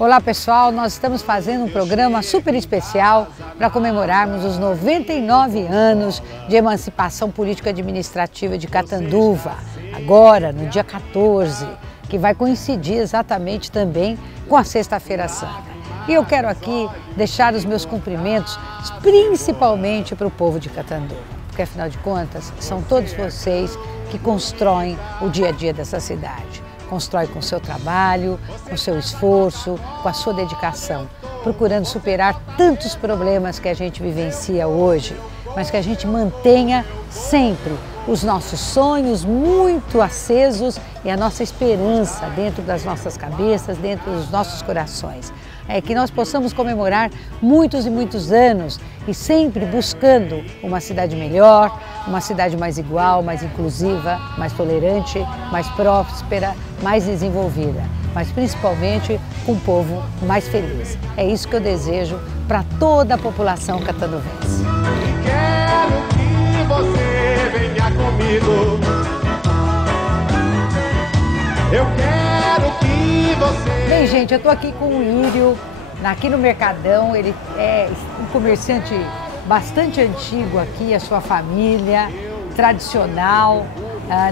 Olá pessoal, nós estamos fazendo um programa super especial para comemorarmos os 99 anos de emancipação política administrativa de Catanduva, agora no dia 14, que vai coincidir exatamente também com a Sexta-feira Santa. E eu quero aqui deixar os meus cumprimentos principalmente para o povo de Catanduva, porque afinal de contas são todos vocês que constroem o dia a dia dessa cidade. Constrói com o seu trabalho, com o seu esforço, com a sua dedicação, procurando superar tantos problemas que a gente vivencia hoje, mas que a gente mantenha sempre os nossos sonhos muito acesos e a nossa esperança dentro das nossas cabeças, dentro dos nossos corações. Que nós possamos comemorar muitos e muitos anos e sempre buscando uma cidade melhor, uma cidade mais igual, mais inclusiva, mais tolerante, mais próspera, mais desenvolvida, mas principalmente com um povo mais feliz. É isso que eu desejo para toda a população catanduvense. Quero que você venha comigo. Eu quero que você... Bem, gente, eu estou aqui com o Írio, aqui no Mercadão. Ele é um comerciante bastante antigo aqui, a sua família, tradicional,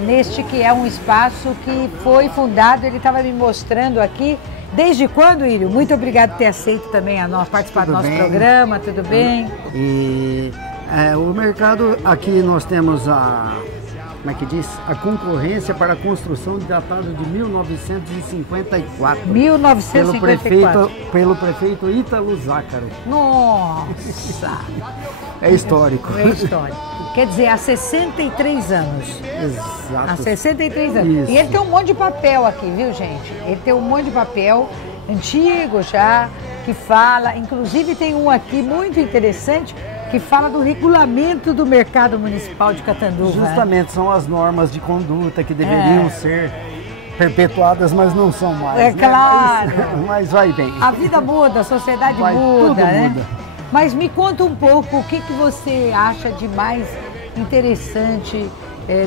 neste que é um espaço que foi fundado, ele estava me mostrando aqui. Desde quando, Írio? Muito obrigado por ter aceito também participar do nosso programa, tudo bem? E o mercado, aqui nós temos como é que diz? A concorrência para a construção datada de 1954. 1954. Pelo prefeito Ítalo Zácaro. Nossa! É histórico. É histórico. Quer dizer, há 63 anos. Exato. Há 63 anos. Isso. E ele tem um monte de papel aqui, viu, gente? Ele tem um monte de papel antigo já, que fala, inclusive tem um aqui muito interessante, que fala do regulamento do mercado municipal de Catanduva. Justamente, são as normas de conduta que deveriam ser perpetuadas, mas não são mais. É claro. Mas vai bem. A vida muda, a sociedade Tudo muda, né? muda. Mas me conta um pouco, o que você acha de mais interessante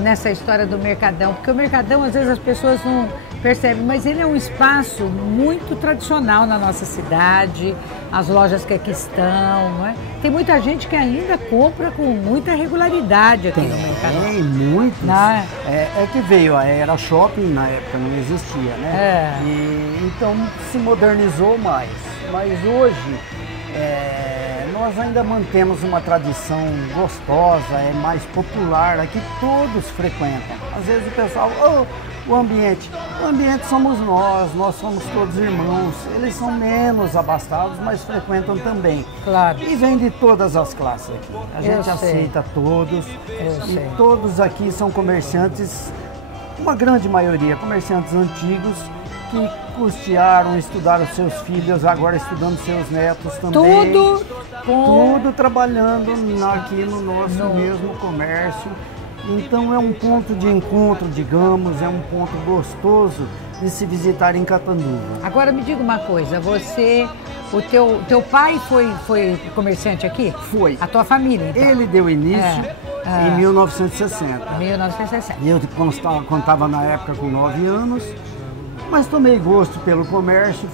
nessa história do Mercadão? Porque o Mercadão, às vezes, as pessoas não percebem, mas ele é um espaço muito tradicional na nossa cidade, as lojas que aqui estão, não é? Tem muita gente que ainda compra com muita regularidade aqui no Mercadão. Tem muitos. Não é que veio a era shopping, na época não existia, né? E, então se modernizou mais. Mas hoje nós ainda mantemos uma tradição gostosa, é mais popular, aqui todos frequentam. Às vezes o pessoal, o ambiente somos nós somos todos irmãos. Eles são menos abastados, mas frequentam também. Claro. E vem de todas as classes aqui. A gente aceita todos. E todos aqui são comerciantes, uma grande maioria, comerciantes antigos, que custearam, estudaram seus filhos, agora estudando seus netos também. Tudo trabalhando aqui no nosso mesmo comércio. Então é um ponto de encontro, digamos, é um ponto gostoso de se visitar em Catanduva. Agora me diga uma coisa, o teu pai foi comerciante aqui? Foi. A tua família, então? Ele deu início em 1960. 1960. E eu contava na época com 9 anos, mas tomei gosto pelo comércio,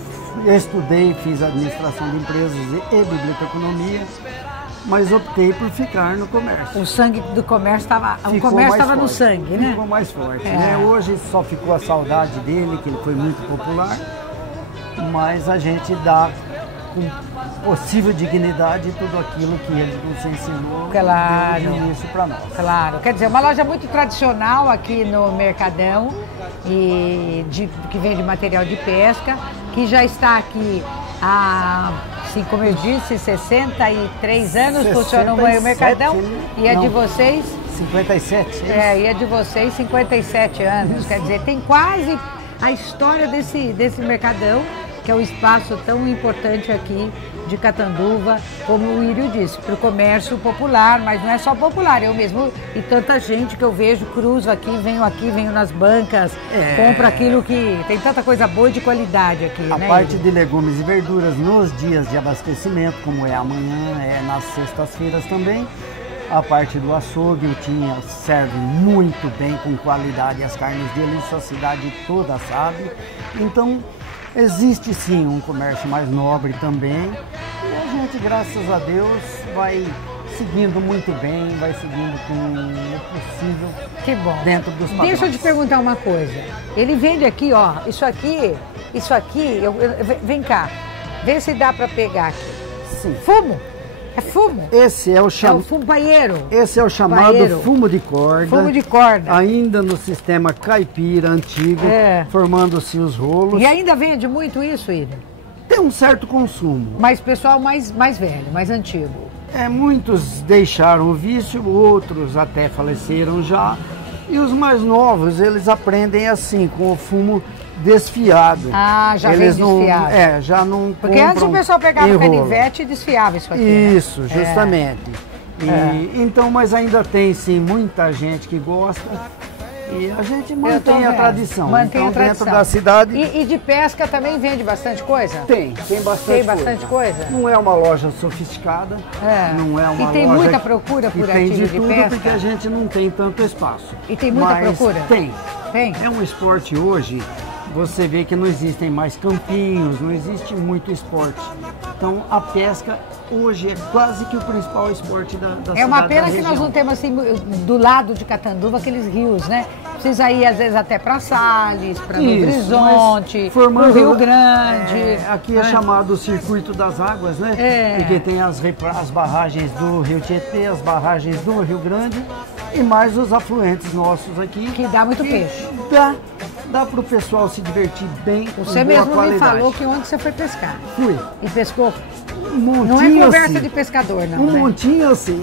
estudei, fiz administração de empresas e biblioteconomia, mas optei por ficar no comércio. O sangue do comércio estava, o comércio estava no sangue, né? Ficou mais forte, né? Hoje só ficou a saudade dele, que ele foi muito popular, mas a gente dá com possível dignidade tudo aquilo que ele nos ensinou, claro, deu início para nós. Claro, quer dizer, uma loja muito tradicional aqui no Mercadão, que vende material de pesca, que já está aqui há, assim, como eu disse, 63 anos funciona o Mercadão, e é de vocês? 57. E é de vocês 57 anos, quer dizer, tem quase a história desse Mercadão, que é um espaço tão importante aqui de Catanduva, como o Írio disse, para o comércio popular, mas não é só popular, eu mesmo e tanta gente que eu vejo, cruzo aqui, venho nas bancas, compro aquilo que tem tanta coisa boa e de qualidade aqui, A né, parte Írio? de legumes e verduras nos dias de abastecimento, como é amanhã, nas sextas-feiras também. A parte do açougue serve muito bem, com qualidade, as carnes dele, isso a cidade toda sabe. Então, Existe sim um comércio mais nobre também, e a gente, graças a Deus, vai seguindo muito bem, vai seguindo com o possível. Que bom. Dentro dos padrões. Deixa eu te perguntar uma coisa. Ele vende aqui, ó, isso aqui, vem cá, vê se dá para pegar aqui. Sim. Fumo? É fumo? Esse é o É o fumo paieiro. Esse é o chamado Paieiro. fumo de corda. Fumo de corda. Ainda no sistema caipira antigo, formando-se os rolos. E ainda vende muito isso, Ida? Tem um certo consumo. Mas pessoal mais velho, mais antigo. Muitos deixaram o vício, outros até faleceram já. E os mais novos, eles aprendem assim, com o fumo desfiado. Ah, já eles vem desfiado. Já não Porque antes o pessoal pegava o canivete e desfiava isso aqui. Isso, né? justamente. Então, mas ainda tem sim muita gente que gosta. E a gente mantém a tradição. Mantém a tradição. Dentro da cidade. E de pesca também vende bastante coisa? Tem bastante coisa. Não é uma loja sofisticada. Não é uma loja. E tem muita procura por artigo de tudo pesca? Porque a gente não tem tanto espaço. E tem muita procura? Tem. Tem? É um esporte hoje. Você vê que não existem mais campinhos, não existe muito esporte. Então a pesca hoje é quase que o principal esporte da cidade. É uma pena que nós não temos assim, do lado de Catanduva, aqueles rios, né? Precisa ir às vezes até para Salles, para Novo Horizonte, para Rio Grande. Aqui é chamado o Circuito das Águas, né? Porque tem as barragens do Rio Tietê, as barragens do Rio Grande e mais os afluentes nossos aqui. Que dá muito peixe. Dá para o pessoal se divertir bem. Você mesmo me falou que ontem você foi pescar. Fui. E pescou? Um montinho. Não é conversa de pescador, não. Um montinho assim.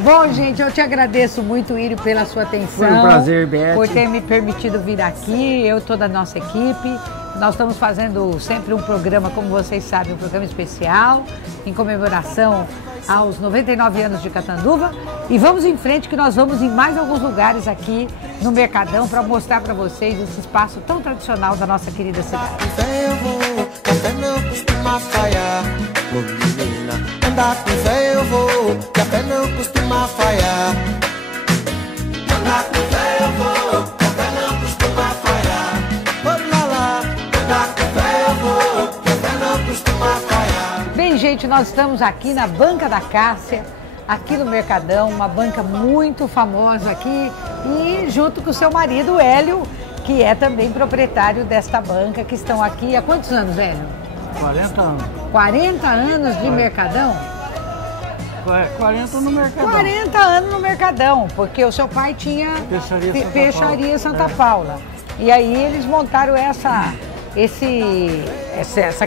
Bom, gente, eu te agradeço muito, Írio, pela sua atenção. Foi um prazer, Beth. Por ter me permitido vir aqui, eu, toda a nossa equipe. Nós estamos fazendo sempre um programa, como vocês sabem, um programa especial, em comemoração aos 99 anos de Catanduva. E vamos em frente, que nós vamos em mais alguns lugares aqui no Mercadão para mostrar para vocês esse espaço tão tradicional da nossa querida cidade. Café não costuma falhar, menina. Andar com fé eu vou, café não costuma falhar. Andar com fé eu vou, café não costuma falhar. Vamos lá, andar com fé eu vou, café não costuma falhar. Bem, gente, nós estamos aqui na Banca da Cássia, aqui no Mercadão, uma banca muito famosa aqui, e junto com o seu marido, Hélio, que é também proprietário desta banca, que estão aqui há quantos anos, Hélio? 40 anos. 40 anos de Mercadão? 40 no Mercadão. 40 anos no Mercadão, porque o seu pai tinha Peixaria Santa Paula. E aí eles montaram essa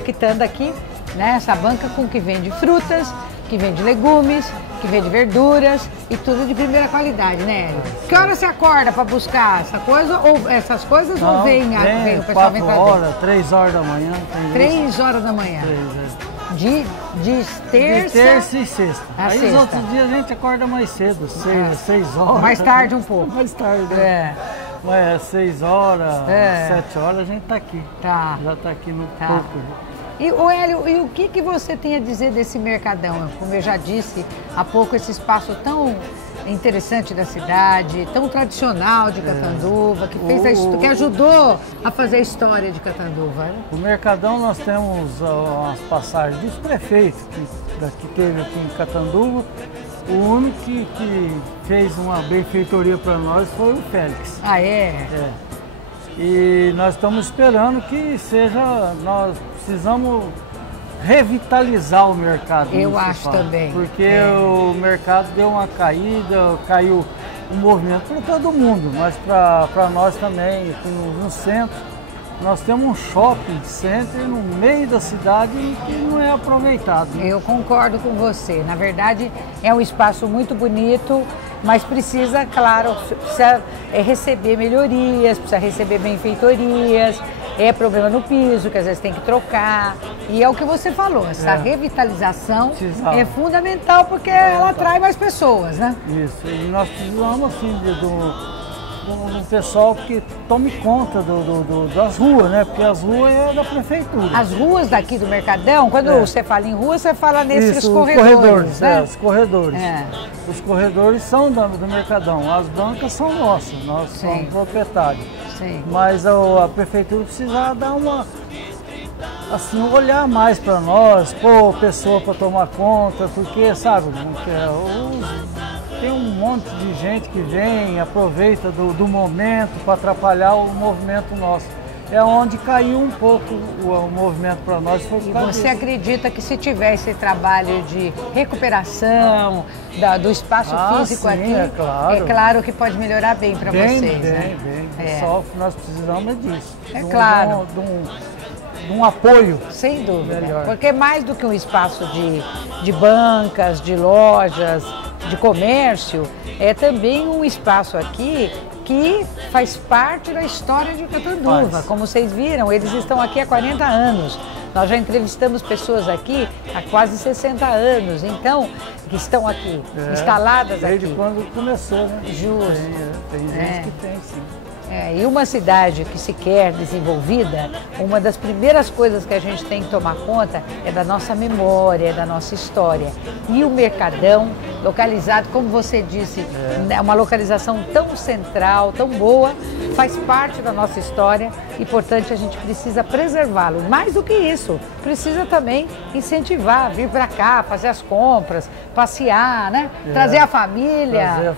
quitanda aqui, né? Essa banca com que vende frutas, que vende legumes, que vende verduras e tudo de primeira qualidade, né, Hélio? Que hora você acorda para buscar essa coisa, ou essas coisas, ou vem o pessoal vem 4 horas, 3 horas da manhã. 3 horas da manhã. De terça e sexta. A Aí sexta. os outros dias a gente acorda mais cedo, 6 horas. Mais tarde um pouco. Mais tarde. 6 horas, 7 horas a gente tá aqui. Tá. Já tá aqui no topo. E, o Hélio, e o que você tem a dizer desse Mercadão? Como eu já disse há pouco, esse espaço tão interessante da cidade, tão tradicional de Catanduva, que que ajudou a fazer a história de Catanduva. Né? O Mercadão nós temos as passagens dos prefeitos que teve aqui em Catanduva. O único que fez uma benfeitoria para nós foi o Félix. Ah, é? E nós estamos esperando que seja, nós precisamos revitalizar o mercado. Eu acho também. Porque o mercado deu uma caída, caiu o movimento para todo mundo, mas para nós também, no centro. Nós temos um shopping center no meio da cidade que não é aproveitado. Né? Eu concordo com você. Na verdade, é um espaço muito bonito, mas precisa, claro, receber melhorias, precisa receber benfeitorias, problema no piso, que às vezes tem que trocar. E é o que você falou, essa revitalização é fundamental, porque ela atrai mais pessoas, né? Isso, e nós precisamos, assim, do pessoal que tome conta das ruas, né? Porque as ruas é da prefeitura. As ruas daqui do Mercadão, quando você fala em rua, você fala nesses corredores, né? Os corredores. Os corredores são do Mercadão, as bancas são nossas, nós somos proprietários. Sim. Mas a prefeitura precisa dar assim, olhar mais para nós, pôr pessoa para tomar conta, porque, sabe, tem um monte de gente que vem, aproveita do momento para atrapalhar o movimento nosso. É onde caiu um pouco o movimento para nós. Foi e você acredita que se tiver esse trabalho de recuperação do espaço físico aqui, é claro que pode melhorar bem para vocês, né? Bem. Só que nós precisamos disso. Claro. De um apoio. Sem dúvida. Melhor. Porque mais do que um espaço de bancas, de lojas, de comércio, é também um espaço aqui que faz parte da história de Catanduva. Como vocês viram, eles estão aqui há 40 anos. Nós já entrevistamos pessoas aqui há quase 60 anos, então, que estão aqui, instaladas desde aqui. Desde quando começou, né? Justo. Tem gente que tem, sim. E uma cidade que se quer desenvolvida, uma das primeiras coisas que a gente tem que tomar conta é da nossa memória, da nossa história. E o Mercadão, localizado, como você disse, é uma localização tão central, tão boa, faz parte da nossa história e, portanto, a gente precisa preservá-lo. Mais do que isso, precisa também incentivar, vir para cá, fazer as compras, passear, né? Trazer a família.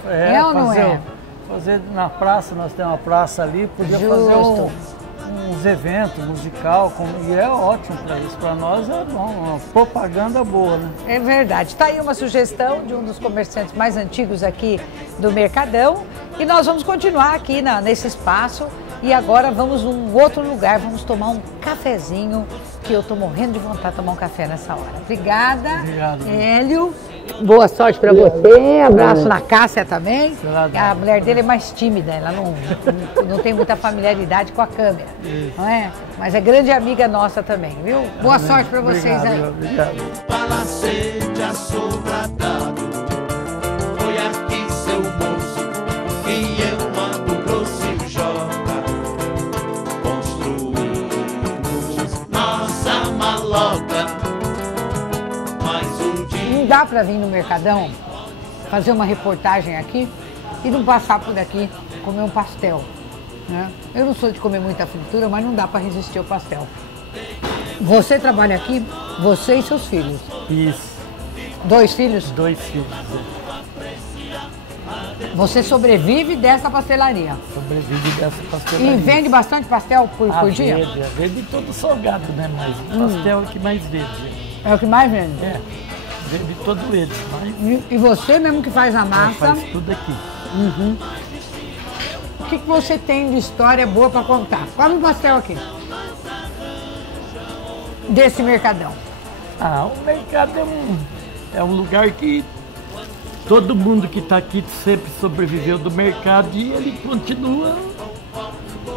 Ou não é? Fazer na praça, nós temos uma praça ali, podia fazer uns eventos musical, e é ótimo para isso. Para nós é bom, uma propaganda boa, né? É verdade. Está aí uma sugestão de um dos comerciantes mais antigos aqui do Mercadão. E nós vamos continuar aqui nesse espaço. E agora vamos num outro lugar, vamos tomar um cafezinho, que eu estou morrendo de vontade de tomar um café nessa hora. Obrigada, Hélio. Boa sorte para você, abraço na Cássia também. A mulher dele é mais tímida, ela não tem muita familiaridade com a câmera, não é? Mas é grande amiga nossa também, viu? Boa sorte para vocês aí. Obrigado. Palacete assobradado, foi aqui seu moço, que eu mando grosso e joga, construímos nossa maloca. Não dá para vir no Mercadão, fazer uma reportagem aqui e não passar por aqui, comer um pastel, né? Eu não sou de comer muita fritura, mas não dá para resistir ao pastel. Você trabalha aqui, você e seus filhos? Isso. 2 filhos? 2 filhos. Você sobrevive dessa pastelaria? Sobrevive dessa pastelaria. E vende bastante pastel por dia? Vende todo salgado, né? Mas pastel é o que mais vende. É o que mais vende? Vende todos eles. Mas... E você mesmo que faz a massa? Faz tudo aqui. O que você tem de história boa para contar? Come um pastel aqui. Desse Mercadão. O mercado é um lugar que todo mundo que está aqui sempre sobreviveu do mercado e ele continua.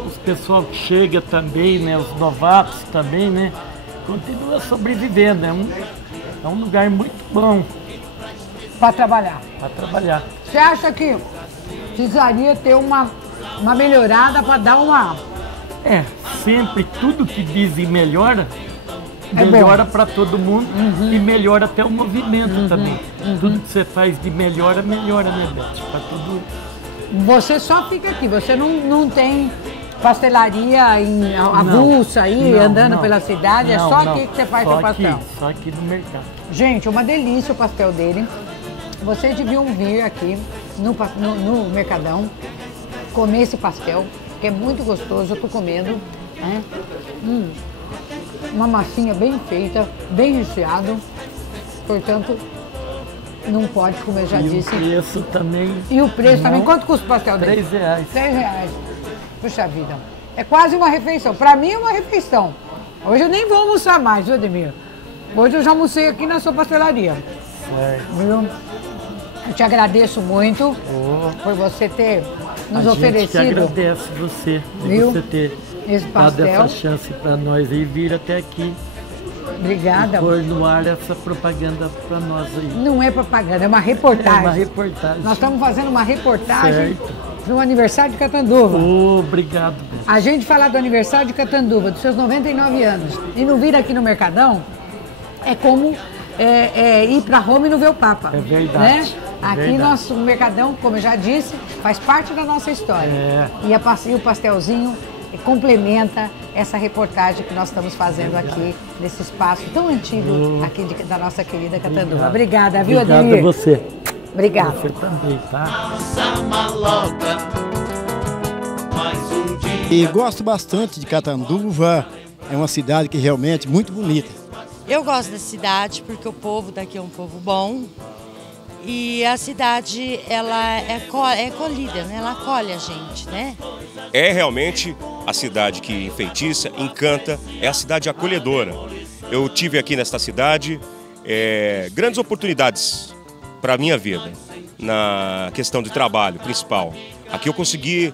Os pessoal que chega também, né? Os novatos também, né? Continua sobrevivendo. É um lugar muito bom. Para trabalhar. Para trabalhar. Você acha que precisaria ter uma melhorada para dar uma... Sempre tudo que dizem melhora para todo mundo e melhora até o movimento também. Tudo que você faz de melhora, né, Beth? Para tudo. Você só fica aqui, você não tem pastelaria em avulsa aí, andando pela cidade, é só aqui que você faz seu pastel? Só aqui no mercado. Gente, uma delícia o pastel dele. Vocês deviam vir aqui no Mercadão, comer esse pastel, que é muito gostoso, eu tô comendo. Né? Uma massinha bem feita, bem recheado, portanto, não pode, como eu já disse. E o preço também. E o preço também, quanto custa o pastel dele? R$3. R$3. Puxa vida, é quase uma refeição. Para mim é uma refeição. Hoje eu nem vou almoçar mais, viu, Ademir? Hoje eu já almocei aqui na sua pastelaria. Certo. Viu? Eu te agradeço muito por você ter nos oferecido. Eu agradeço você, você ter dado essa chance para nós e vir até aqui. Obrigada. E pôr no ar essa propaganda para nós aí. Não é propaganda, é uma reportagem. É uma reportagem. Nós estamos fazendo uma reportagem no aniversário de Catanduva. Obrigado. A gente falar do aniversário de Catanduva, dos seus 99 anos, e não vir aqui no Mercadão, é como ir para Roma e não ver o Papa. É verdade. Né? Aqui nosso Mercadão, como eu já disse, faz parte da nossa história. E o pastelzinho complementa essa reportagem que nós estamos fazendo aqui, nesse espaço tão antigo aqui da nossa querida Catanduva. Obrigada, viu, Ademir? Obrigado a você. Obrigada. Você também, tá? E gosto bastante de Catanduva, é uma cidade que realmente é muito bonita. Eu gosto da cidade porque o povo daqui é um povo bom e a cidade ela é acolhida, né? Ela acolhe a gente, né? É realmente a cidade que enfeitiça, encanta, é a cidade acolhedora. Eu tive aqui nesta cidade grandes oportunidades para a minha vida, na questão de trabalho principal. Aqui eu consegui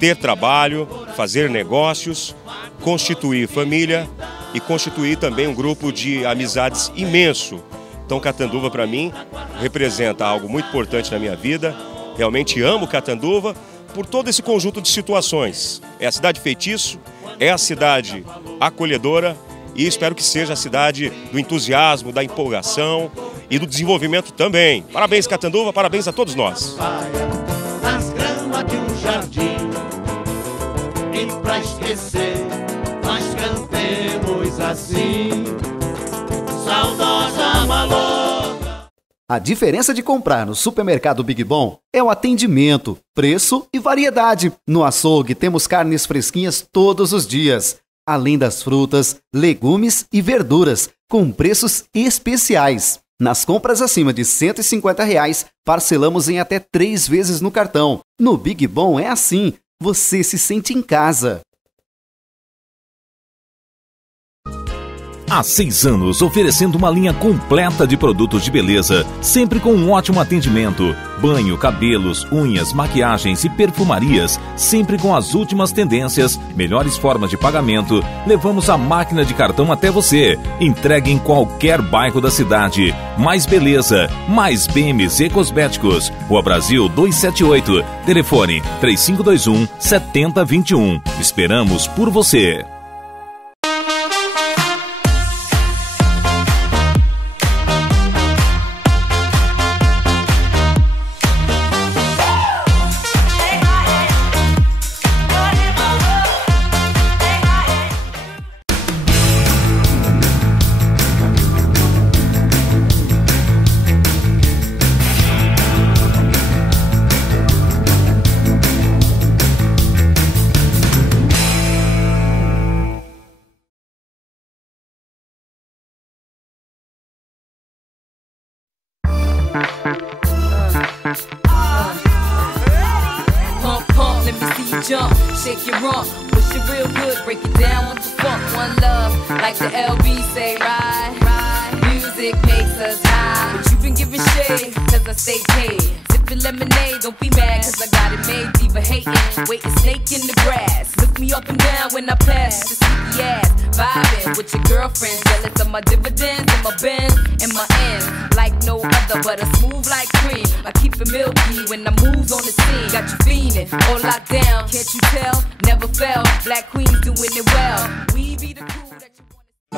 ter trabalho, fazer negócios, constituir família e constituir também um grupo de amizades imenso. Então Catanduva para mim representa algo muito importante na minha vida. Realmente amo Catanduva por todo esse conjunto de situações. É a cidade feitiço, é a cidade acolhedora e espero que seja a cidade do entusiasmo, da empolgação e do desenvolvimento também. Parabéns Catanduva, parabéns a todos nós. Nas gramas de um jardim, e pra esquecer, nós cantemos assim, saudosa maloca. A diferença de comprar no supermercado Big Bom é o atendimento, preço e variedade. No açougue temos carnes fresquinhas todos os dias, além das frutas, legumes e verduras, com preços especiais. Nas compras acima de R$ 150, parcelamos em até 3 vezes no cartão. No Big Bom é assim, você se sente em casa. Há 6 anos, oferecendo uma linha completa de produtos de beleza, sempre com um ótimo atendimento. Banho, cabelos, unhas, maquiagens e perfumarias, sempre com as últimas tendências, melhores formas de pagamento. Levamos a máquina de cartão até você. Entregue em qualquer bairro da cidade. Mais beleza, mais BMZ Cosméticos. Rua Brasil 278. Telefone 3521-7021. Esperamos por você. Jump, shake your rump, push it real good, break it down with the funk. One love, like the LB say, ride, ride. Music makes us high, but you been giving shade, cause I stay paid. Sipping lemonade, don't be mad, cause I got it made. Diva hating, waiting snake in the grass. Look me up and down when I pass the sneaky ass. Vibing with your girlfriend, jealous of my dividends and my bends and my ends. Like no other, but a smooth like cream. I keep it milky when I move on the scene. Got you fiending, all locked down, can't you tell? Never fell, black queens doing it well. We be the crew that you wanna.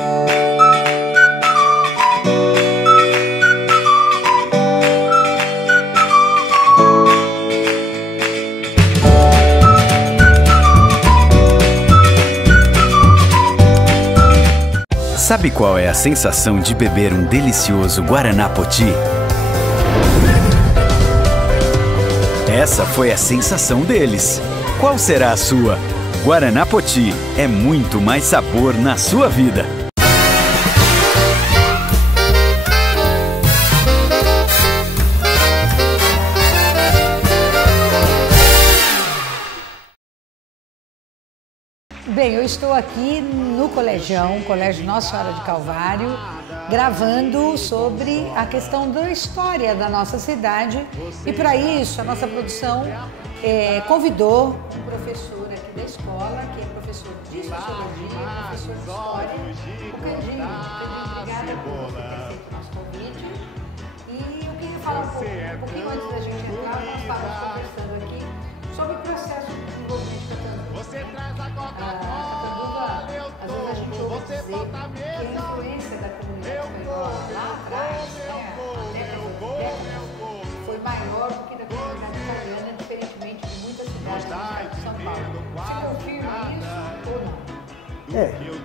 Sabe qual é a sensação de beber um delicioso Guaraná Poti? Essa foi a sensação deles. Qual será a sua? Guaraná Poti é muito mais sabor na sua vida. Bem, eu estou aqui no Colegião, Colégio Nossa Senhora de Calvário, gravando sobre a questão da história da nossa cidade. E para isso, a nossa produção convidou um professor aqui da escola, que é professor de Sociologia, professor de História, o Candinho. Obrigada por ter aceito o nosso convite. E eu queria falar um pouquinho antes da gente entrar, nós estávamos conversando aqui sobre o processo de desenvolvimento da Catanduva. Às vezes a gente ouve dizer que a influência da comunidade espanhola lá atrás,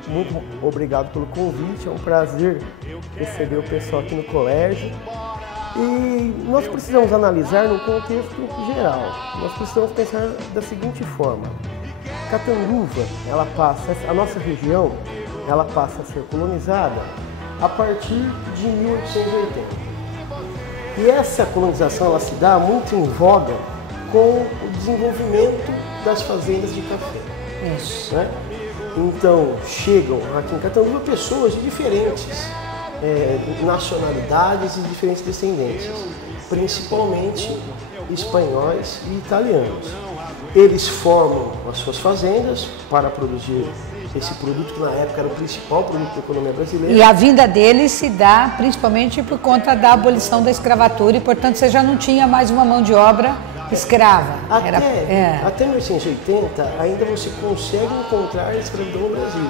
Muito obrigado pelo convite, é um prazer receber o pessoal aqui no colégio. E nós precisamos analisar no contexto geral. Nós precisamos pensar da seguinte forma. Catanduva, a nossa região, ela passa a ser colonizada a partir de 1880. E essa colonização ela se dá muito em voga com o desenvolvimento das fazendas de café. Isso. Né? Então, chegam aqui em Catanduva pessoas de diferentes nacionalidades e diferentes descendências, principalmente espanhóis e italianos. Eles formam as suas fazendas para produzir esse produto que na época era o principal produto da economia brasileira. E a vinda deles se dá principalmente por conta da abolição da escravatura e, portanto, você já não tinha mais uma mão de obra escrava. Até 1880 ainda você consegue encontrar a escravidão no Brasil,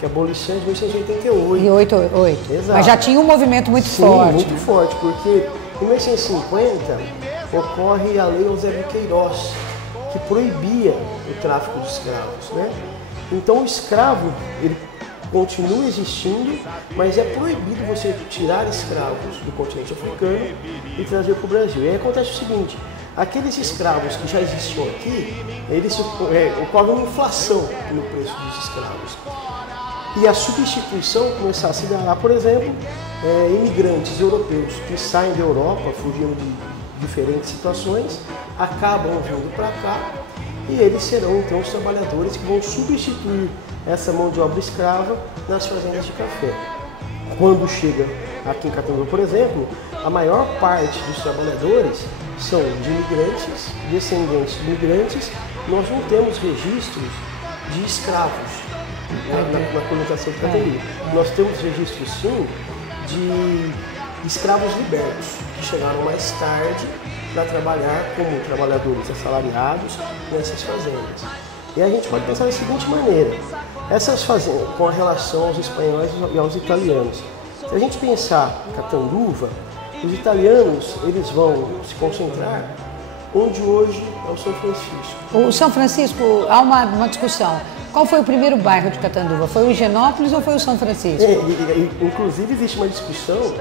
que a abolição é de 1888. Exato. Mas já tinha um movimento muito forte. Muito forte, porque em 1850 ocorre a Lei Eusébio de Queiroz, que proibia o tráfico de escravos, né? Então o escravo, ele continua existindo, mas é proibido você tirar escravos do continente africano e trazer para o Brasil. E aí acontece o seguinte, aqueles escravos que já existiam aqui, eles ocorre uma inflação no preço dos escravos. E a substituição começar a se dar lá, por exemplo, imigrantes europeus que saem da Europa, fugindo de diferentes situações, acabam vindo para cá e eles serão então os trabalhadores que vão substituir essa mão de obra escrava nas fazendas de café. Quando chega aqui em Catanduva, por exemplo, a maior parte dos trabalhadores são de imigrantes, descendentes de imigrantes. Nós não temos registros de escravos na colonização de Catanduva. Nós temos registros, sim, de escravos libertos, que chegaram mais tarde para trabalhar como trabalhadores assalariados nessas fazendas. E a gente pode pensar da seguinte maneira, essas fazendas, com relação aos espanhóis e aos italianos, se a gente pensar Catanduva, os italianos eles vão se concentrar onde hoje é o São Francisco. O São Francisco, há uma discussão. Qual foi o primeiro bairro de Catanduva? Foi o Higienópolis ou foi o São Francisco? Inclusive existe uma discussão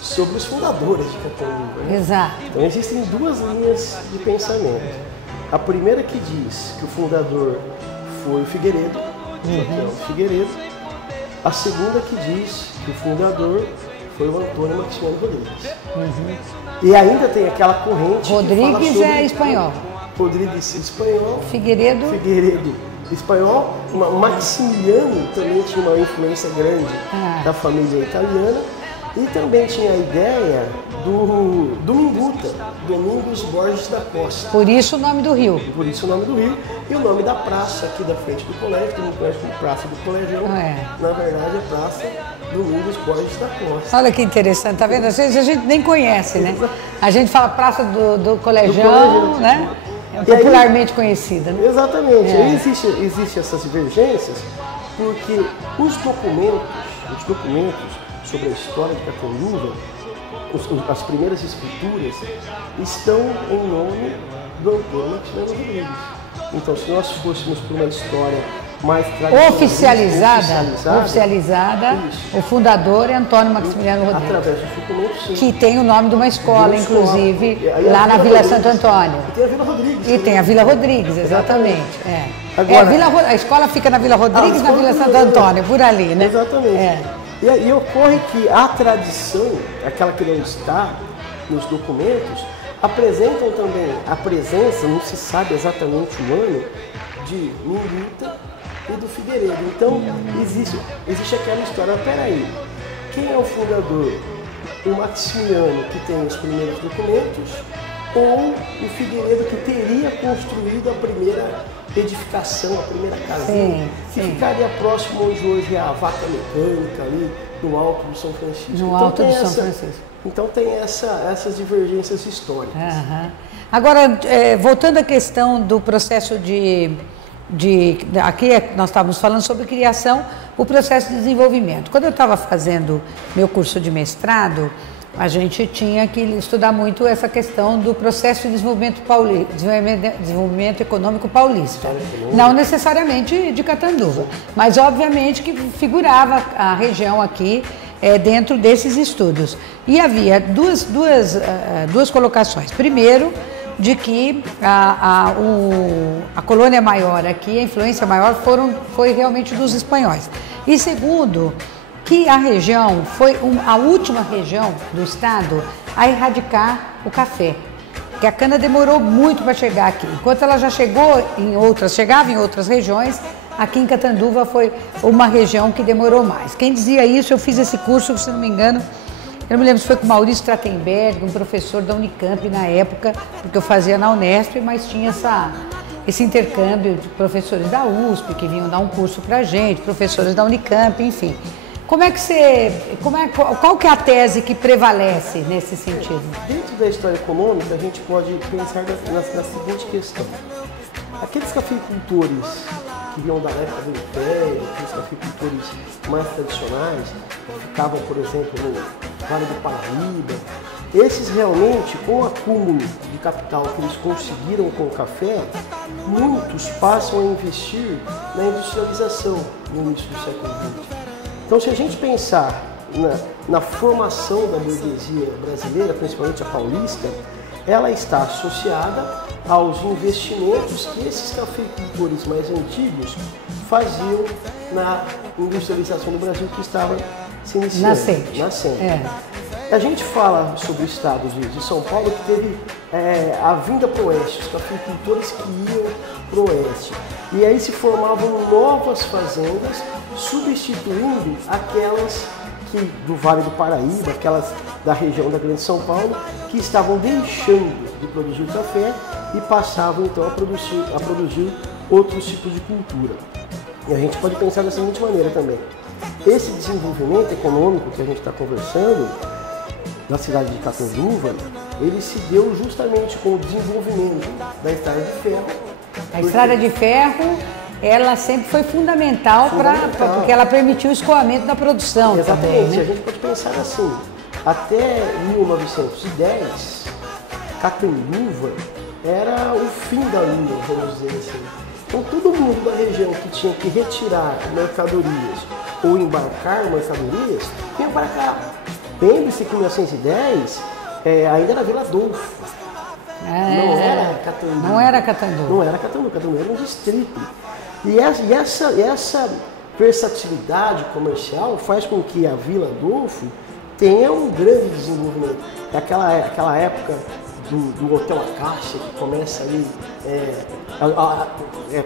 sobre os fundadores de Catanduva. Né? Exato. Então existem duas linhas de pensamento. A primeira que diz que o fundador foi o Figueiredo, Figueiredo. A segunda que diz que o fundador foi o Antônio Maximiano Rodrigues. E ainda tem aquela corrente Rodrigues que fala sobre... é espanhol. Rodrigues espanhol. Figueiredo espanhol. O Maximiano também tinha uma influência grande da família italiana. E também tinha a ideia do Minguta, Domingos Borges da Costa. Por isso o nome do rio. Por isso o nome do rio. E o nome da praça aqui da frente do colégio, que não conhece como Praça do Colégio, na verdade é Praça Domingos Borges da Costa. Olha que interessante, tá vendo? Às vezes a gente nem conhece, né? A gente fala Praça do Colegião, né? É popularmente conhecida, né? Exatamente. Aí existe essas divergências porque os documentos sobre a história de Catanduva, as primeiras escrituras, estão em nome do Antônio Maximiano Rodrigues. Então, se nós fôssemos por uma história mais oficializada, o fundador é Antônio Maximiano Rodrigues. Através dos documentos, sim. Que tem o nome de uma escola, inclusive, lá na Vila Santo Antônio. E tem a Vila Rodrigues. E tem a Vila Rodrigues, exatamente. Agora, a escola fica na Vila Rodrigues, na Vila Santo Antônio, por ali, né? Exatamente. E ocorre que a tradição, aquela que não está nos documentos, apresentam também a presença, não se sabe exatamente o ano, de Minguta e do Figueiredo. Então, existe aquela história, peraí, quem é o fundador? O Maximiano, que tem os primeiros documentos, ou o Figueiredo, que teria construído a primeira edificação, a primeira casinha, que ficaria próximo onde hoje é a vaca mecânica, ali no Alto do São Francisco. No Alto do São Francisco. Então tem essas divergências históricas. Agora, voltando à questão do processo aqui nós estávamos falando sobre criação, o processo de desenvolvimento. Quando eu estava fazendo meu curso de mestrado, a gente tinha que estudar muito essa questão do processo de desenvolvimento econômico paulista. Não necessariamente de Catanduva, mas obviamente que figurava a região aqui dentro desses estudos. E havia duas colocações. Primeiro, de que a colônia maior aqui, a influência maior foi realmente dos espanhóis. E segundo, que a região foi a última região do estado a erradicar o café. Que a cana demorou muito para chegar aqui. Enquanto ela já chegava em outras regiões, aqui em Catanduva foi uma região que demorou mais. Quem dizia isso, eu fiz esse curso, se não me engano, eu não me lembro se foi com o Maurício Trachtenberg, um professor da Unicamp na época, porque eu fazia na Unesp, mas tinha esse intercâmbio de professores da USP que vinham dar um curso para a gente, professores da Unicamp, enfim. Qual que é a tese que prevalece nesse sentido? Dentro da história econômica, a gente pode pensar na seguinte questão. Aqueles cafeicultores que vinham da época do Império, aqueles cafeicultores mais tradicionais, que ficavam, por exemplo, no Vale do Paraíba, esses realmente, com o acúmulo de capital que eles conseguiram com o café, muitos passam a investir na industrialização no início do século XX. Então, se a gente pensar na formação da burguesia brasileira, principalmente a paulista, ela está associada aos investimentos que esses cafeicultores mais antigos faziam na industrialização do Brasil, que estava se iniciando. Nascente. A gente fala sobre o estado de São Paulo, que teve a vinda para o oeste, os cafeicultores que iam para o oeste. E aí se formavam novas fazendas, substituindo aquelas do Vale do Paraíba, aquelas da região da Grande São Paulo, que estavam deixando de produzir o café e passavam então a produzir outros tipos de cultura. E a gente pode pensar da seguinte maneira também. Esse desenvolvimento econômico que a gente está conversando, na cidade de Catanduva, ele se deu justamente com o desenvolvimento da Estrada de Ferro. A Estrada de Ferro, ela sempre foi fundamental. Porque ela permitiu o escoamento da produção. Exatamente, também, né? A gente pode pensar assim, até 1910, Catanduva era o fim da linha, vamos dizer assim. Então todo mundo da região que tinha que retirar mercadorias ou embarcar mercadorias, vinha para cá. Lembre-se que em 1910 ainda era Vila Adolfo. Não era Catanduva. Não era Catanduva. Não era Catanduva, Catanduva era um distrito. E essa versatilidade comercial faz com que a Vila Adolfo tenha um grande desenvolvimento. Aquela época do Hotel Acácia, que começa ali,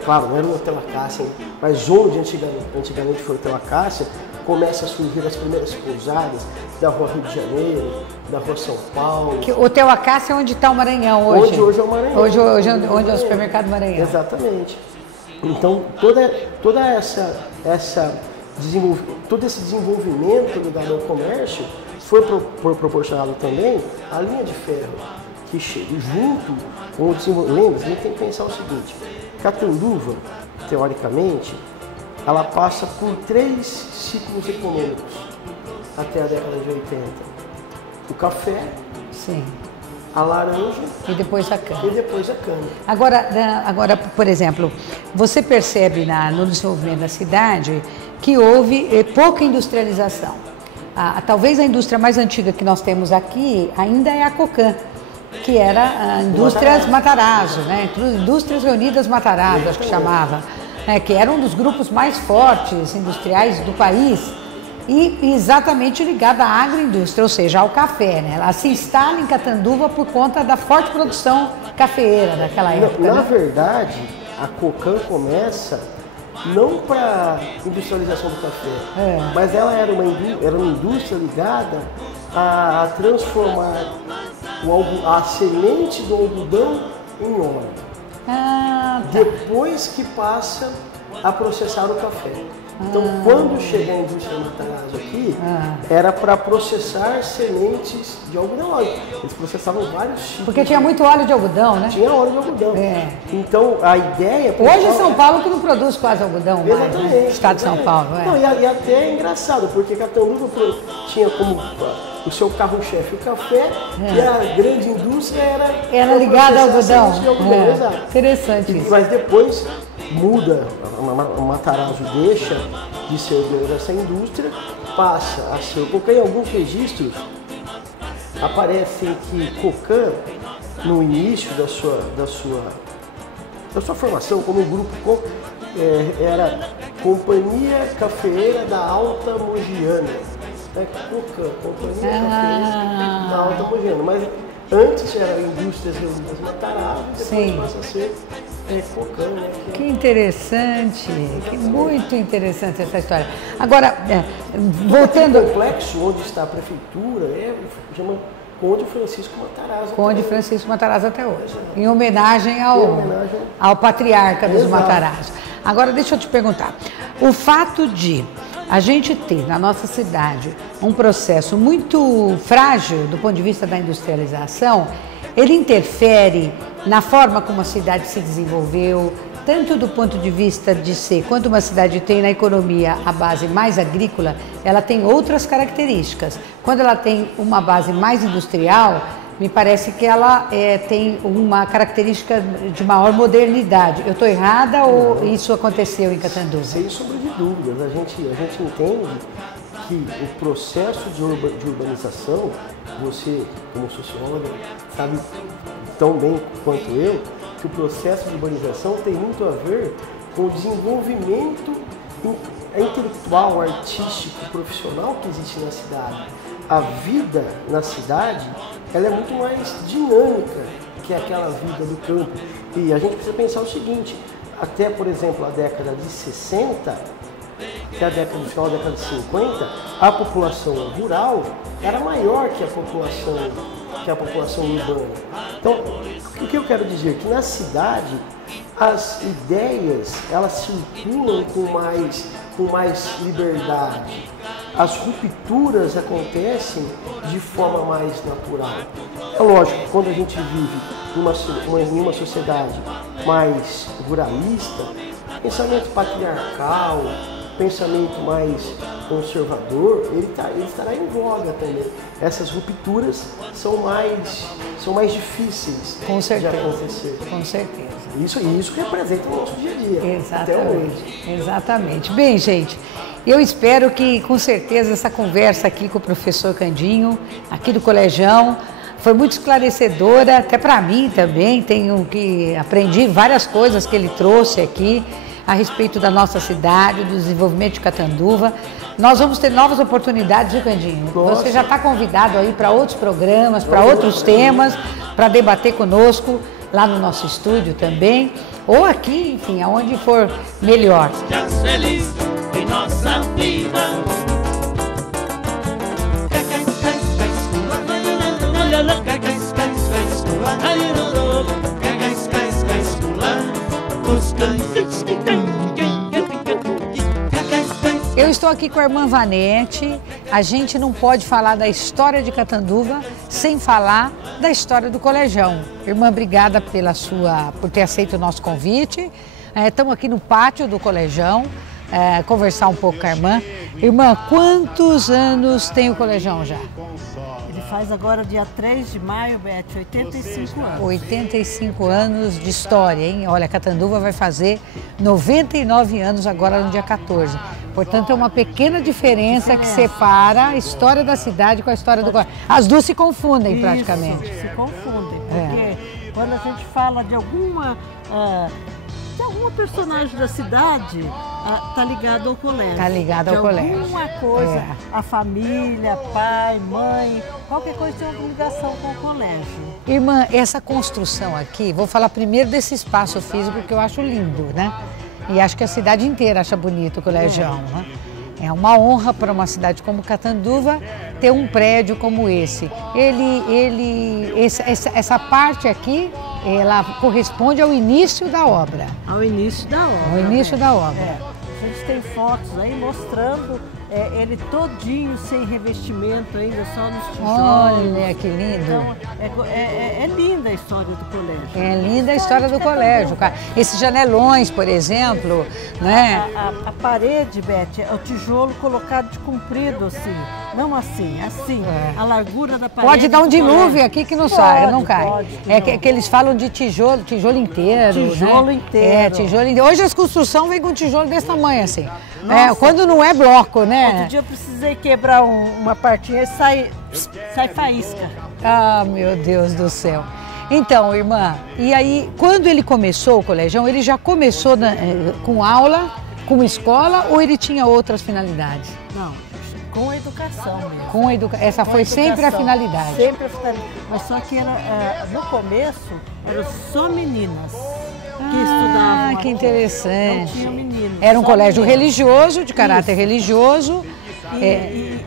claro, não era o Hotel Acácia, mas onde antigamente foi o Hotel Acácia, começa a surgir as primeiras pousadas da Rua Rio de Janeiro, da Rua São Paulo. O Hotel Acácia é onde está o Maranhão hoje. Hoje é o Maranhão. Hoje é o supermercado Maranhão. Exatamente. Então, todo esse desenvolvimento ligado ao comércio foi proporcionado também à linha de ferro, que chega junto com o desenvolvimento. Lembra, a gente tem que pensar o seguinte: Catanduva, teoricamente, ela passa por 3 ciclos econômicos até a década de 80. O café, sim, a laranja e depois a cana. Agora, por exemplo, você percebe no desenvolvimento da cidade que houve pouca industrialização. Talvez a indústria mais antiga que nós temos aqui ainda é a Cocan, que era a Indústrias Matarazzo, né? Indústrias Reunidas Matarazzo, acho que chamava, que era um dos grupos mais fortes industriais do país e exatamente ligada à agroindústria, ou seja, ao café, né? Ela se instala em Catanduva por conta da forte produção cafeeira daquela época. Na verdade, a Cocan começa não para industrialização do café, mas ela era uma indústria ligada a transformar a semente do algodão em óleo. Depois que passa a processar o café. Então, quando chega a indústria Matarazzo aqui, era para processar sementes de algodão. Eles processavam vários tipos. Porque tinha muito óleo de algodão, né? Tinha óleo de algodão. Então, a ideia... Hoje em São Paulo que não produz quase algodão mais, exatamente, né? Estado de São Paulo. Não, e até é engraçado, porque Catanduva tinha como o seu carro-chefe o café e a grande indústria era ligada ao algodão. Exato. Interessante isso. Mas depois muda, o Matarazzo deixa de ser dessa indústria, passa a ser Cocan. Em alguns registros aparecem que Cocan, no início da sua formação como grupo, era Companhia Cafeeira da Alta Mogiana. Cocan, Companhia Cafeeira da Alta Mogiana. Mas antes era Indústrias Reunidas Matarazzo, depois passa a ser Cocan, né? Que interessante, muito interessante essa história. Agora, voltando... O complexo onde está a prefeitura chama Conde Francisco Matarazzo. Conde Francisco Matarazzo até hoje, em homenagem ao patriarca dos Matarazzo. Agora, deixa eu te perguntar, o fato de a gente ter na nossa cidade um processo muito frágil do ponto de vista da industrialização, ele interfere na forma como a cidade se desenvolveu, tanto do ponto de vista de ser, quando uma cidade tem na economia a base mais agrícola, ela tem outras características. Quando ela tem uma base mais industrial, me parece que ela tem uma característica de maior modernidade. Eu estou errada ou isso aconteceu em Catanduva? Sem sombra de dúvidas. A gente entende que o processo de urbanização, você como socióloga sabe tão bem quanto eu, que o processo de urbanização tem muito a ver com o desenvolvimento intelectual, artístico, profissional que existe na cidade. A vida na cidade, ela é muito mais dinâmica que aquela vida do campo. E a gente precisa pensar o seguinte, até, por exemplo, a década de 60, até a década, no final da década de 50, a população rural era maior que a população urbana. Então, o que eu quero dizer? Que na cidade, as ideias, elas circulam com mais liberdade. As rupturas acontecem de forma mais natural. É lógico, quando a gente vive em uma sociedade mais ruralista, pensamento patriarcal, pensamento mais conservador, ele estará em voga também. Essas rupturas são mais difíceis de acontecer. Com certeza. Isso representa o nosso dia a dia. Exatamente. Exatamente. Bem, gente, eu espero que, com certeza, essa conversa aqui com o professor Candinho, aqui do Colegião, foi muito esclarecedora, até para mim também. Aprendi várias coisas que ele trouxe aqui a respeito da nossa cidade, do desenvolvimento de Catanduva. Nós vamos ter novas oportunidades, viu, Candinho? Nossa. Você já está convidado aí para outros programas, para outros temas, para debater conosco lá no nosso estúdio também, ou aqui, enfim, aonde for melhor. Feliz em nossa vida. Eu estou aqui com a irmã Vanete. A gente não pode falar da história de Catanduva sem falar da história do Colegião. Irmã, obrigada por ter aceito o nosso convite. Estamos aqui no pátio do Colegião, conversar um pouco com a irmã. Irmã, quantos anos tem o Colegião já? Ele faz agora, dia 3 de maio, Beth, 85 anos. 85 anos de história, hein? Olha, Catanduva vai fazer 99 anos agora no dia 14. Portanto, é uma pequena diferença que separa a história da cidade com a história do Colegião. As duas se confundem praticamente. Se confundem, porque quando a gente fala de alguma personagem da cidade, está ligado ao colégio. Está ligado ao colégio. Alguma coisa, a família, pai, mãe, qualquer coisa tem uma ligação com o colégio. Irmã, essa construção aqui, vou falar primeiro desse espaço físico que eu acho lindo, né? E acho que a cidade inteira acha bonito o Colegião, né? É uma honra para uma cidade como Catanduva ter um prédio como esse. Essa parte aqui, ela corresponde ao início da obra. Ao início da obra. Ao início da obra. A gente tem fotos aí mostrando ele todinho sem revestimento ainda, só nos tijolos. Olha que lindo. Então, é linda a história do colégio. É linda a história do colégio. Esses janelões, por exemplo, né? A parede, Beth, é o tijolo colocado de comprido assim, não assim, assim. A largura da parede. Pode dar um dilúvio aqui que não sai, não cai. Pode, que eles falam de tijolo inteiro. Tijolo inteiro. Tijolo inteiro. Hoje as construções vêm com tijolo desse tamanho assim. Quando não é bloco, né? Outro dia eu precisei quebrar uma partinha e sai faísca. Ah, meu Deus do céu. Então, irmã, e aí, quando ele começou o colegião, ele já começou com aula, com escola, ou ele tinha outras finalidades? Não, com a educação mesmo. Essa foi sempre a finalidade? Sempre a finalidade. Mas só que no começo, eram só meninas que estudavam. Que interessante. Não tinha meninos. Era um colégio religioso, de caráter religioso. E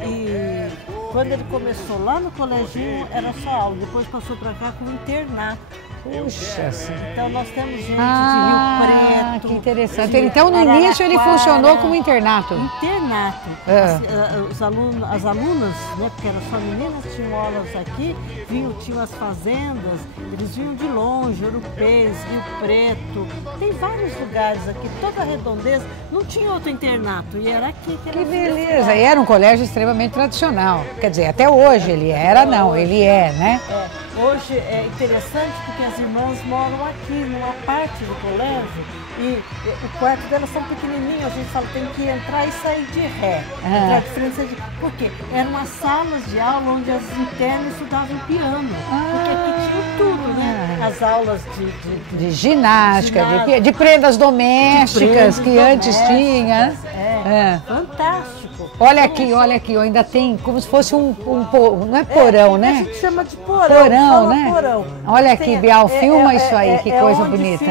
quando ele começou lá no coleginho, era só aula. Depois passou para cá com internato. Puxa, sim. Então nós temos gente de Rio Preto. Que interessante. Então no início ele funcionou como internato? Internato. As alunas, né, porque eram só meninas, tinham aulas aqui, tinham as fazendas, eles vinham de longe, Ouro-Pês, Rio Preto. Tem vários lugares aqui, toda a redondeza, não tinha outro internato. E era aqui que Que beleza. E era um colégio extremamente tradicional. Quer dizer, até hoje ele era, não, ele é, né? Hoje é interessante porque as irmãs moram aqui, numa parte do colégio, e o quarto delas são pequenininhos, a gente fala tem que entrar e sair de ré. Entrar de frente e sair de... Por quê? Eram as salas de aula onde as internas estudavam piano, porque aqui tinha tudo, né? As aulas de ginástica, de prendas domésticas que antes tinha. Fantástico. Olha aqui, ainda tem como se fosse não é porão, né? A gente chama de porão. Porão, né? Porão. Olha aqui, Bial, filma isso aí, que coisa bonita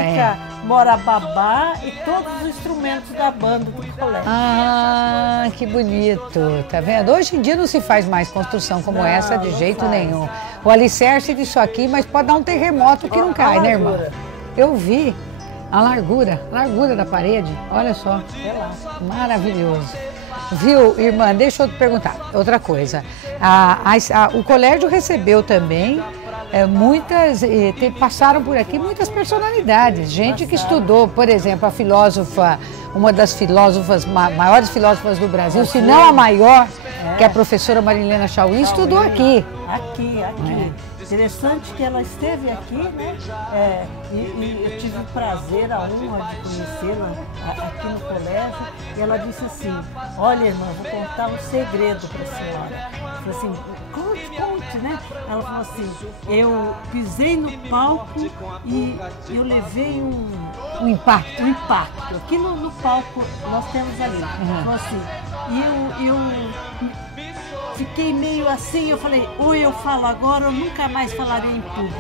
Mora babá e todos os instrumentos da banda do colégio. Ah, que bonito, tá vendo? Hoje em dia não se faz mais construção como essa de jeito nenhum. O alicerce disso aqui, mas pode dar um terremoto que não cai, né, irmã? Eu vi a largura da parede, olha só, maravilhoso. Viu, irmã, deixa eu te perguntar outra coisa. O colégio recebeu também passaram por aqui muitas personalidades, gente que estudou, por exemplo, a filósofa, uma das filósofas, maiores filósofas do Brasil, se não a maior, que é a professora Marilena Chauí, estudou aqui. Aqui. Interessante que ela esteve aqui, né? E eu tive o prazer, a honra de conhecê-la aqui no colégio. E ela disse assim: olha, irmã, vou contar um segredo para a senhora. Eu falei assim: conte, né? Ela falou assim: eu pisei no palco e eu levei um impacto. Aqui no palco nós temos ali. Ela falou assim: e eu fiquei meio assim, eu falei, ou eu falo agora, ou nunca mais falarei em público.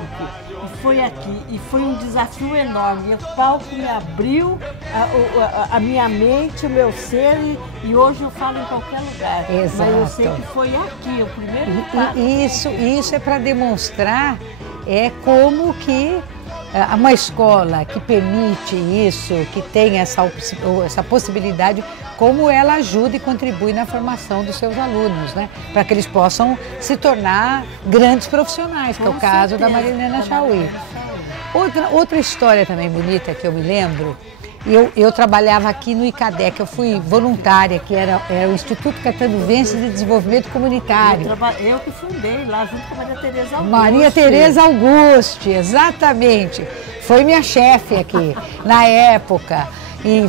E foi aqui, e foi um desafio enorme. E o palco me abriu a minha mente, o meu ser, e hoje eu falo em qualquer lugar. Exato. Mas eu sei que foi aqui, o primeiro impacto. Isso é para demonstrar como que uma escola que permite isso, que tem essa possibilidade, como ela ajuda e contribui na formação dos seus alunos, né? Para que eles possam se tornar grandes profissionais, que é o caso da Marilena Chauí. Outra história também bonita que eu me lembro, eu trabalhava aqui no ICADEC, eu fui voluntária, que era o Instituto Catanduvense de Desenvolvimento Comunitário. Eu que fundei lá, junto com a Maria Tereza Auguste. Maria Tereza Auguste, exatamente. Foi minha chefe aqui, na época. E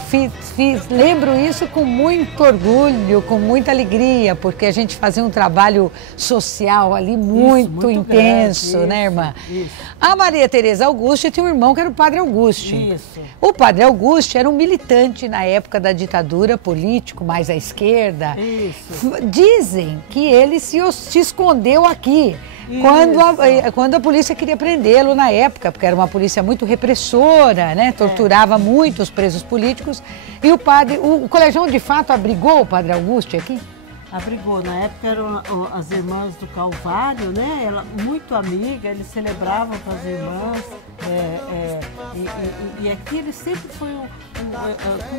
lembro isso com muito orgulho, com muita alegria, porque a gente fazia um trabalho social ali muito intenso, grande, né, irmã? Isso. A Maria Tereza Auguste tinha um irmão que era o Padre Auguste. Isso. O Padre Auguste era um militante na época da ditadura, político, mais à esquerda. Isso. Dizem que ele se escondeu aqui. Quando a polícia queria prendê-lo na época, porque era uma polícia muito repressora, né? Torturava muito os presos políticos. E o colegião de fato abrigou o Padre Auguste aqui? abrigou. Na época eram as irmãs do Calvário, né? Ela muito amiga, eles celebravam com as irmãs. E aqui ele sempre foi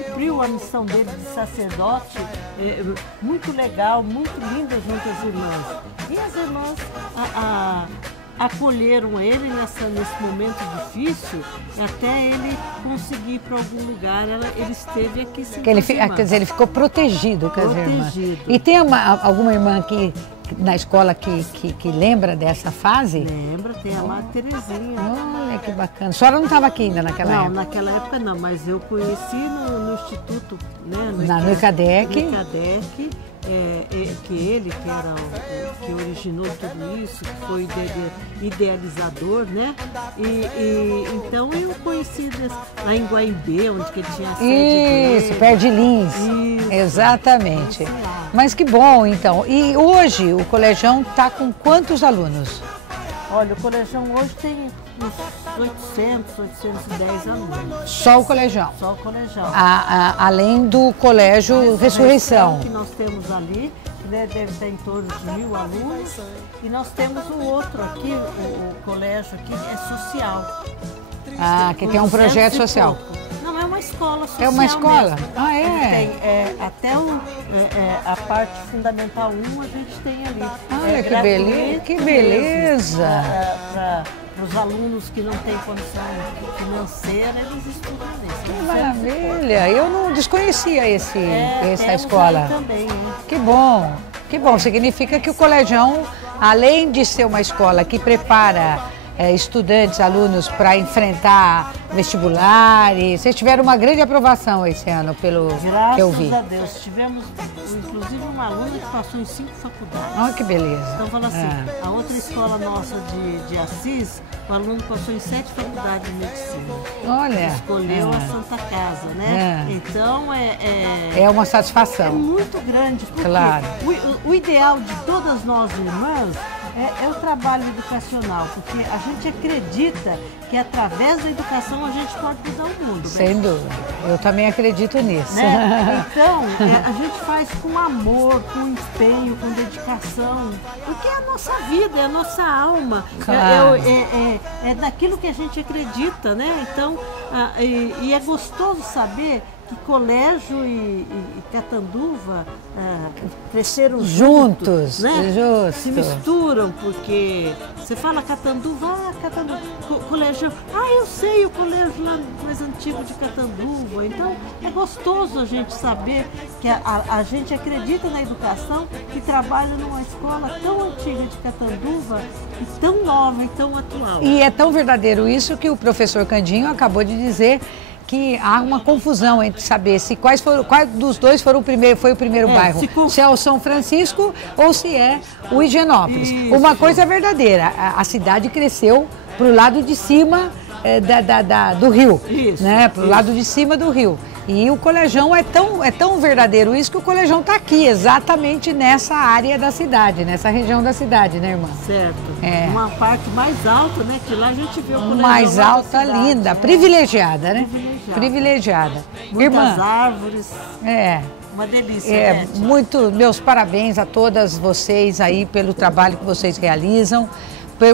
cumpriu a missão dele de sacerdote, muito legal, muito linda junto às irmãs. E as irmãs acolheram ele nesse momento difícil, até ele conseguir ir para algum lugar. Ele esteve aqui sem quer dizer, ele ficou protegido com as irmãs. E tem alguma irmã aqui na escola que lembra dessa fase? Lembra, tem a Madre Terezinha. Olha que bacana. A senhora não estava aqui ainda naquela época? Não, naquela época não, mas eu conheci no Instituto, né? No ICADEC. No ICADEC. Que originou tudo isso, que foi idealizador, né? Então eu conheci lá em Guaimbê, onde que ele tinha a sede. Isso, perto de Lins. Isso. Exatamente. Mas que bom, então. E hoje o colegião está com quantos alunos? Olha, o colegião hoje tem uns 800, 810 alunos. Só o colegião? Só o colegião. Além do colégio Ressurreição. Que nós temos ali, né, deve ter em torno de 1000 alunos. E nós temos o outro aqui, o colégio aqui é social. Que tem um projeto social. Não, é uma escola social. É uma escola? Mesmo. É? Até a parte fundamental 1 a gente tem ali. Olha que beleza! Para os alunos que não têm condição financeira, eles estudam nesse. Que maravilha! Eu não desconhecia essa escola. Também, Que bom! Que bom! Significa que o colegião, além de ser uma escola que prepara estudantes, alunos para enfrentar vestibulares. Vocês tiveram uma grande aprovação esse ano, pelo que eu vi. Graças a Deus. Tivemos, inclusive, uma aluna que passou em 5 faculdades. Olha que beleza. Então, fala assim, a outra escola nossa de Assis, o aluno passou em 7 faculdades de medicina. Olha. Escolheu a Santa Casa, né? Então, é uma satisfação. É muito grande, porque claro. O ideal de todas nós irmãs é o trabalho educacional, porque a gente acredita que através da educação a gente pode mudar o mundo. Sem dúvida, eu também acredito nisso. Né? Então, a gente faz com amor, com empenho, com dedicação, porque é a nossa vida, é a nossa alma, claro. É daquilo que a gente acredita, né? Então, e é gostoso saber que colégio e Catanduva cresceram juntos, né? Justo. Se misturam, porque você fala Catanduva, Catanduva, colégio, eu sei o colégio lá mais antigo de Catanduva. Então é gostoso a gente saber que a gente acredita na educação e trabalha numa escola tão antiga de Catanduva e tão nova e tão atual. E é tão verdadeiro isso que o professor Candinho acabou de dizer, que há uma confusão entre saber se qual dos dois foi o primeiro bairro, se é o São Francisco ou se é o Higienópolis. Isso. Uma coisa é verdadeira, a cidade cresceu para o lado de cima do rio, né? Para o lado de cima do rio. E o colegião é tão verdadeiro isso que o colegião está aqui, exatamente nessa área da cidade, nessa região da cidade, né, irmã? Certo. Uma parte mais alta, né? Que lá a gente vê o colegião mais alta, cidade, linda, privilegiada, né? Privilegiada. Muitas irmã, árvores. Uma delícia, meus parabéns a todas vocês aí pelo trabalho que vocês realizam,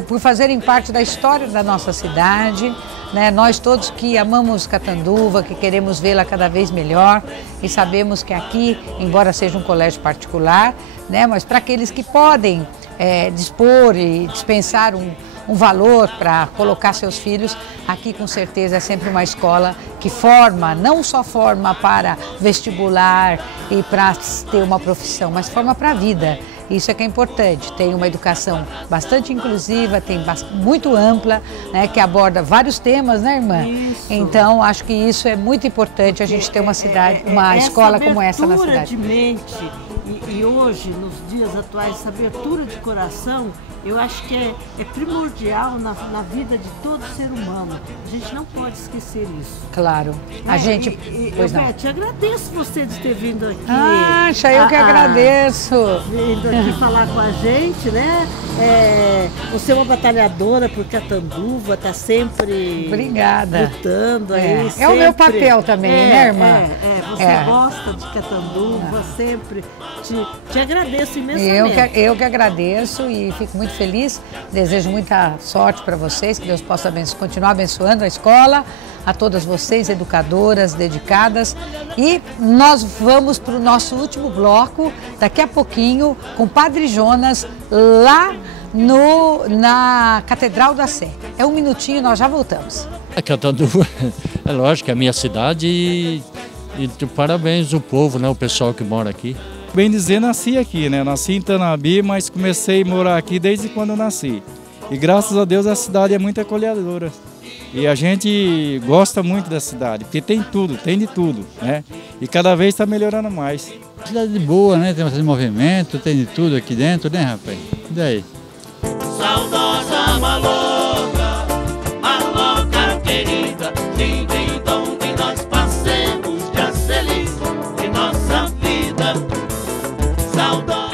por fazerem parte da história da nossa cidade, né? Nós todos que amamos Catanduva, que queremos vê-la cada vez melhor e sabemos que aqui, embora seja um colégio particular, né? Mas para aqueles que podem dispor e dispensar um valor para colocar seus filhos, aqui com certeza é sempre uma escola que forma, não só forma para vestibular e para ter uma profissão, mas forma para a vida. Isso é que é importante, tem uma educação bastante inclusiva, muito ampla, né, que aborda vários temas, né, irmã? Isso. Então, acho que isso é muito importante, a gente ter uma escola como essa na cidade. De mente, e hoje, nos dias atuais, essa abertura de coração eu acho que é primordial na vida de todo ser humano. A gente não pode esquecer isso. Claro. A gente... Pois não. Beth, agradeço você de ter vindo aqui. Eu que agradeço. Vindo aqui falar com a gente, né? Você é uma batalhadora por Catanduva, está sempre Obrigada. Lutando aí. É o meu papel também, né, irmã? Você gosta de Catanduva, sempre. Te agradeço imensamente. Eu que agradeço e fico muito feliz. Desejo muita sorte para vocês, que Deus possa continuar abençoando a escola, a todas vocês, educadoras dedicadas. E nós vamos para o nosso último bloco, daqui a pouquinho, com o Padre Jonas, lá na Catedral da Sé. É um minutinho, nós já voltamos. A Catanduva, é lógico, é a minha cidade e parabéns ao povo, né, o pessoal que mora aqui. Bem dizer, nasci aqui, né? Nasci em Tanabi, mas comecei a morar aqui desde quando eu nasci. E graças a Deus a cidade é muito acolhedora. E a gente gosta muito da cidade, porque tem tudo, tem de tudo, né? E cada vez está melhorando mais. Cidade boa, né? Tem bastante movimento, tem de tudo aqui dentro, né, rapaz? E daí? Saudosa maloca, a louca querida, ninguém onde nós passemos já feliz em nossa vida. Saudosa.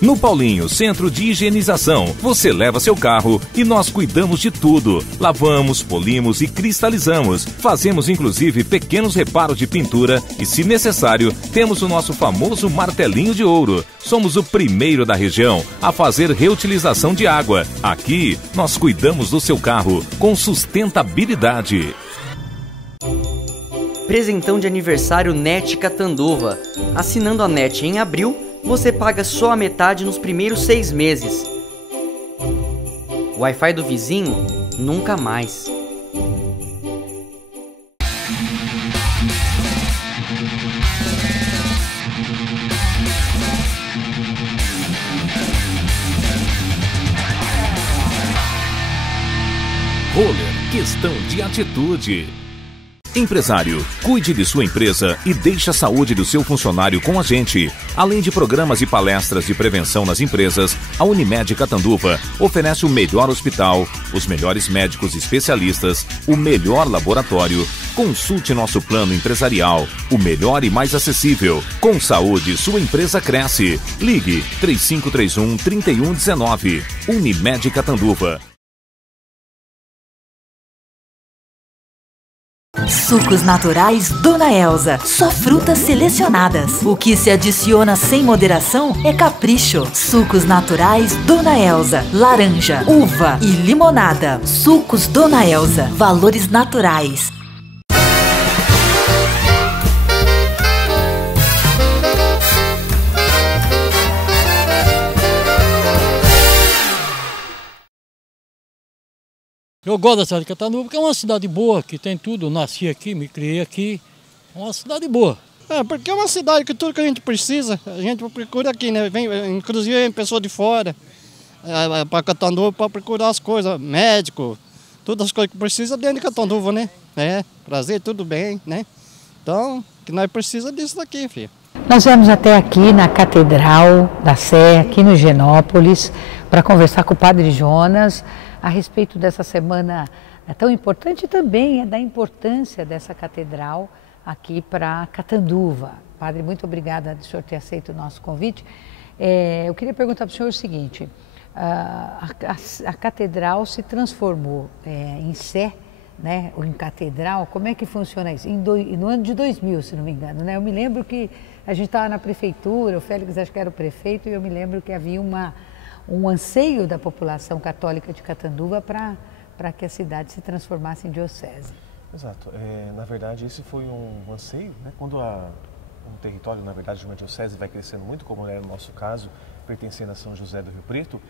No Paulinho Centro de Higienização, você leva seu carro e nós cuidamos de tudo. Lavamos, polimos e cristalizamos. Fazemos inclusive pequenos reparos de pintura e, se necessário, temos o nosso famoso martelinho de ouro. Somos o primeiro da região a fazer reutilização de água. Aqui, nós cuidamos do seu carro com sustentabilidade. Presentão de aniversário NET Catanduva. Assinando a NET em abril, você paga só a metade nos primeiros 6 meses. Wi-Fi do vizinho? Nunca mais. Roller, questão de atitude. Empresário, cuide de sua empresa e deixe a saúde do seu funcionário com a gente. Além de programas e palestras de prevenção nas empresas, a Unimed Catanduva oferece o melhor hospital, os melhores médicos especialistas, o melhor laboratório. Consulte nosso plano empresarial, o melhor e mais acessível. Com saúde, sua empresa cresce. Ligue 3531-3119. Unimed Catanduva. Sucos naturais Dona Elza. Só frutas selecionadas. O que se adiciona sem moderação é capricho. Sucos naturais Dona Elza. Laranja, uva e limonada. Sucos Dona Elza. Valores naturais. Eu gosto da cidade de Catanduva, porque é uma cidade boa, que tem tudo. Eu nasci aqui, me criei aqui. É uma cidade boa. Porque é uma cidade que tudo que a gente precisa, a gente procura aqui, né? Inclusive vem pessoa de fora para Catanduva para procurar as coisas, médico, todas as coisas que precisa dentro de Catanduva, né? Prazer, tudo bem, né? Então, que nós precisamos disso daqui, filho. Nós viemos até aqui na Catedral da Sé, aqui no Higienópolis, para conversar com o Padre Jonas a respeito dessa semana tão importante e também da importância dessa catedral aqui para Catanduva. Padre, muito obrigada de o senhor ter aceito o nosso convite. Eu queria perguntar para o senhor o seguinte, a catedral se transformou em Sé né, ou em catedral, como é que funciona isso? No ano de 2000, se não me engano, né? Eu me lembro que a gente estava na prefeitura, o Félix acho que era o prefeito, e eu me lembro que havia um anseio da população católica de Catanduva para que a cidade se transformasse em diocese. Exato. Na verdade, esse foi um anseio, né? Quando um território, na verdade, de uma diocese vai crescendo muito, como era no nosso caso, pertencendo a São José do Rio Preto,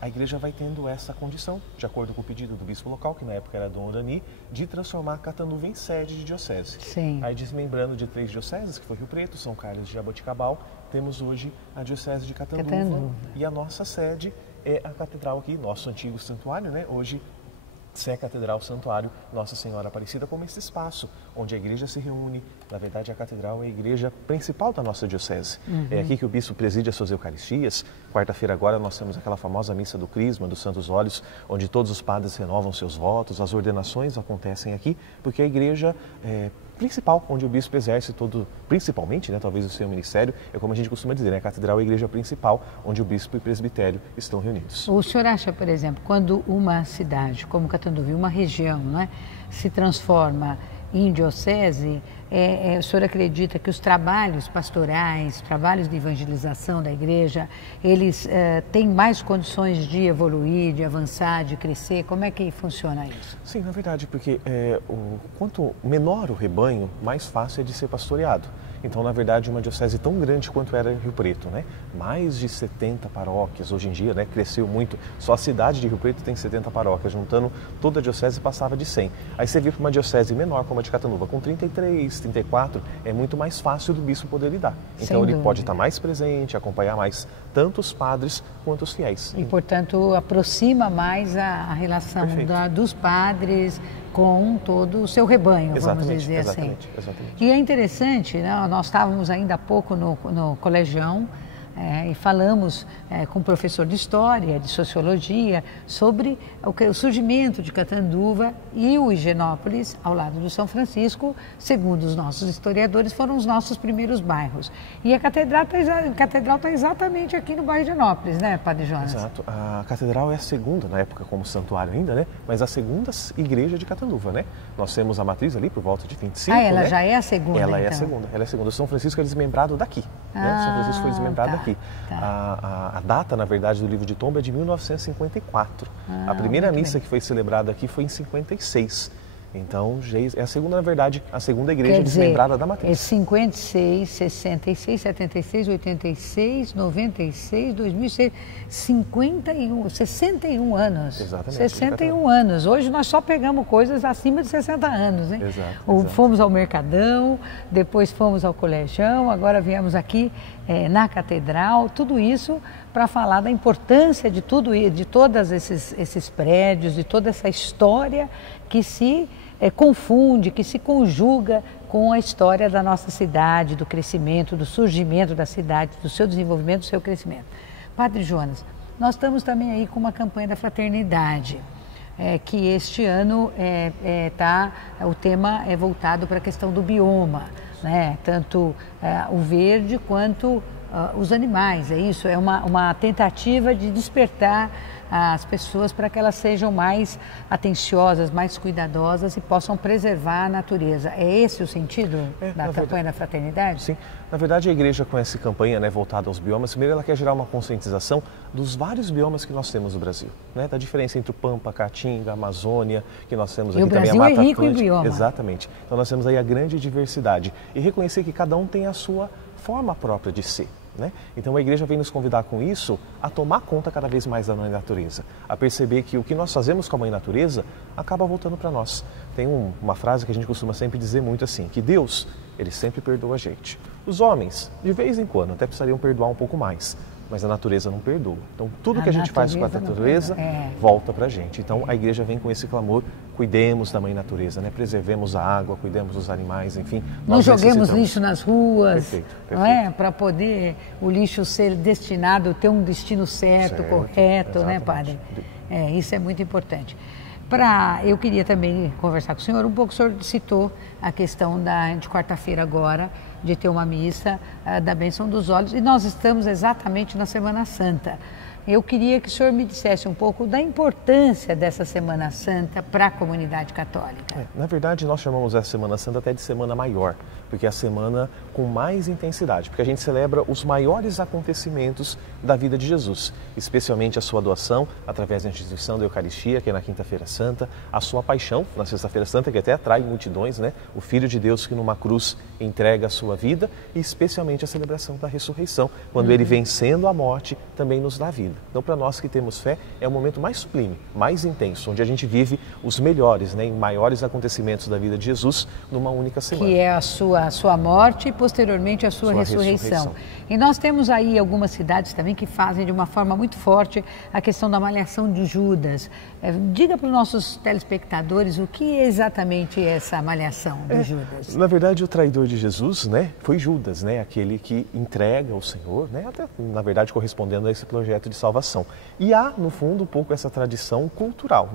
a igreja vai tendo essa condição, de acordo com o pedido do bispo local, que na época era Dom Urani, de transformar Catanduva em sede de diocese. Sim. Aí, desmembrando de 3 dioceses, que foi Rio Preto, São Carlos de Jaboticabal, temos hoje a diocese de Catanduva. E a nossa sede é a catedral aqui, nosso antigo santuário, né? Hoje, Sé Catedral Santuário Nossa Senhora Aparecida, como esse espaço onde a igreja se reúne. Na verdade, a catedral é a igreja principal da nossa diocese. É aqui que o bispo preside as suas eucaristias. Quarta-feira agora nós temos aquela famosa missa do Crisma, dos Santos Óleos, onde todos os padres renovam seus votos, as ordenações acontecem aqui, porque a igreja principal, onde o bispo exerce principalmente, né, talvez o seu ministério, é como a gente costuma dizer, né, a catedral é a igreja principal, onde o bispo e o presbitério estão reunidos. O senhor acha, por exemplo, quando uma cidade como Catanduva, uma região, né, se transforma em diocese, o senhor acredita que os trabalhos pastorais, trabalhos de evangelização da igreja, eles têm mais condições de evoluir, de avançar, de crescer? Como é que funciona isso? Sim, na verdade, porque quanto menor o rebanho, mais fácil é de ser pastoreado. Então, na verdade, uma diocese tão grande quanto era Rio Preto, né? Mais de 70 paróquias, hoje em dia, né? Cresceu muito. Só a cidade de Rio Preto tem 70 paróquias, juntando toda a diocese passava de 100. Aí você vir para uma diocese menor, como a de Catanduva, com 33, 34, é muito mais fácil do bispo poder lidar. Então, ele pode estar mais presente, acompanhar mais tanto os padres quanto os fiéis. E, portanto, aproxima mais a relação dos padres com todo o seu rebanho, vamos dizer assim. Exatamente. E é interessante, né? Nós estávamos ainda há pouco no Colegião e falamos com o professor de História, de Sociologia, sobre o surgimento de Catanduva e o Higienópolis, ao lado do São Francisco, segundo os nossos historiadores, foram os nossos primeiros bairros. E a catedral está exatamente aqui no bairro de Higienópolis, né, Padre Jonas? Exato. A catedral é a segunda, na época como santuário ainda, né? Mas a segunda igreja de Catanduva, né? Nós temos a matriz ali por volta de 25, ela né? já é a segunda, Ela então. é a segunda. Ela é a segunda. O São Francisco é desmembrado daqui, né? São Francisco foi desmembrado daqui. A data, na verdade, do livro de tomba é de 1954. A primeira missa que foi celebrada aqui foi em 56. Então, é a segunda, na verdade, a segunda igreja desmembrada da matriz. É 56, 66, 76, 86, 96, 2006, 61 anos. Exatamente. 61 anos. Hoje nós só pegamos coisas acima de 60 anos, hein? Exato. Fomos ao Mercadão, depois fomos ao Colegião, agora viemos aqui na Catedral, tudo isso para falar da importância de todos esses prédios, de toda essa história que se confunde, que se conjuga com a história da nossa cidade, do crescimento, do surgimento da cidade, do seu desenvolvimento, do seu crescimento. Padre Jonas, nós estamos também aí com uma campanha da fraternidade, que este ano o tema é voltado para a questão do bioma, né? Tanto o verde quanto os animais, é isso? É uma tentativa de despertar as pessoas para que elas sejam mais atenciosas, mais cuidadosas e possam preservar a natureza. É esse o sentido da campanha da fraternidade? Sim. Na verdade, a igreja com essa campanha, né, voltada aos biomas, primeiro ela quer gerar uma conscientização dos vários biomas que nós temos no Brasil, né? Da diferença entre o Pampa, a Caatinga, a Amazônia, que nós temos aqui também a Mata Atlântica. E o Brasil é rico em bioma. Exatamente. Então nós temos aí a grande diversidade e reconhecer que cada um tem a sua forma própria de ser. Né? Então a igreja vem nos convidar com isso a tomar conta cada vez mais da mãe natureza, a perceber que o que nós fazemos com a mãe natureza acaba voltando para nós. Tem uma frase que a gente costuma sempre dizer muito assim, que Deus, ele sempre perdoa a gente. Os homens, de vez em quando, até precisariam perdoar um pouco mais, mas a natureza não perdoa. Então tudo que a gente faz com a natureza volta para a gente. Então a igreja vem com esse clamor, cuidemos da mãe natureza, né? Preservemos a água, cuidemos dos animais, enfim. Não joguemos lixo nas ruas, perfeito. Não é? Para poder o lixo ser destinado, ter um destino certo, correto, né, Padre? Isso é muito importante. Eu queria também conversar com o senhor, o senhor citou a questão de quarta-feira agora, de ter uma missa da bênção dos óleos, e nós estamos exatamente na Semana Santa. eu queria que o senhor me dissesse um pouco da importância dessa Semana Santa para a comunidade católica. Na verdade, nós chamamos essa Semana Santa até de Semana Maior, porque é a semana com mais intensidade, porque a gente celebra os maiores acontecimentos da vida de Jesus, especialmente a sua doação através da instituição da Eucaristia, que é na Quinta-feira Santa, a sua paixão na Sexta-feira Santa, que até atrai multidões, né? O Filho de Deus que numa cruz entrega a sua vida, e especialmente a celebração da ressurreição, quando ele, vencendo a morte, também nos dá vida. Então, para nós que temos fé, é o momento mais sublime, mais intenso, onde a gente vive os melhores, né, e maiores acontecimentos da vida de Jesus numa única semana. Que é a sua morte e posteriormente a sua ressurreição. E nós temos aí algumas cidades também que fazem de uma forma muito forte a questão da malhação de Judas. Diga para os nossos telespectadores o que é exatamente essa malhação de Judas. Na verdade, o traidor de Jesus, né, foi Judas, né, aquele que entrega o Senhor, né, até na verdade correspondendo a esse projeto de salvação. E há, no fundo, um pouco essa tradição cultural,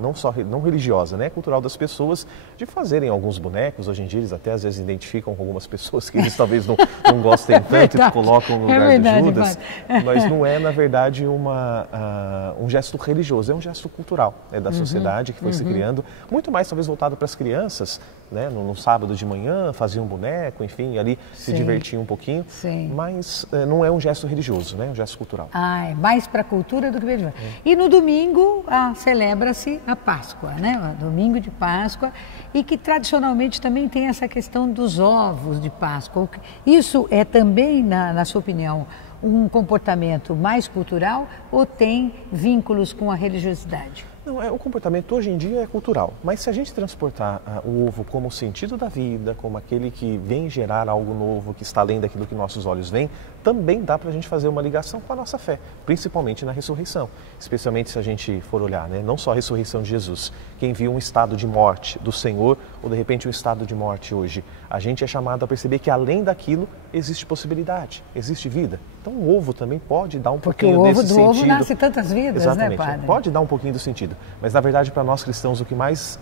não religiosa, né, cultural das pessoas de fazerem alguns bonecos. Hoje em dia eles até às vezes identificam com algumas pessoas que eles talvez não gostem tanto e colocam no lugar de Judas, mas não é, na verdade, um gesto religioso, é um gesto cultural, da sociedade que foi se criando, muito mais talvez voltado para as crianças, né, no sábado de manhã, faziam um boneco, enfim, ali se divertiam um pouquinho, mas não é um gesto religioso, né, é um gesto cultural. Ah, é mais para a cultura do que religioso. E no domingo celebra-se a Páscoa, né, o domingo de Páscoa, e que tradicionalmente também tem essa questão dos ovos de Páscoa. Isso é também, na sua opinião, um comportamento mais cultural ou tem vínculos com a religiosidade? Não, o comportamento hoje em dia é cultural, mas se a gente transportar o ovo como o sentido da vida, como aquele que vem gerar algo novo, que está além daquilo que nossos olhos veem, também dá para a gente fazer uma ligação com a nossa fé, principalmente na ressurreição. Especialmente se a gente for olhar, né, não só a ressurreição de Jesus, quem viu um estado de morte do Senhor, ou de repente um estado de morte hoje, a gente é chamado a perceber que além daquilo existe possibilidade, existe vida. Então o ovo também pode dar um pouquinho desse sentido. Porque o ovo nasce tantas vidas, exatamente, né, padre? Pode dar um pouquinho do sentido. Mas na verdade para nós cristãos o que mais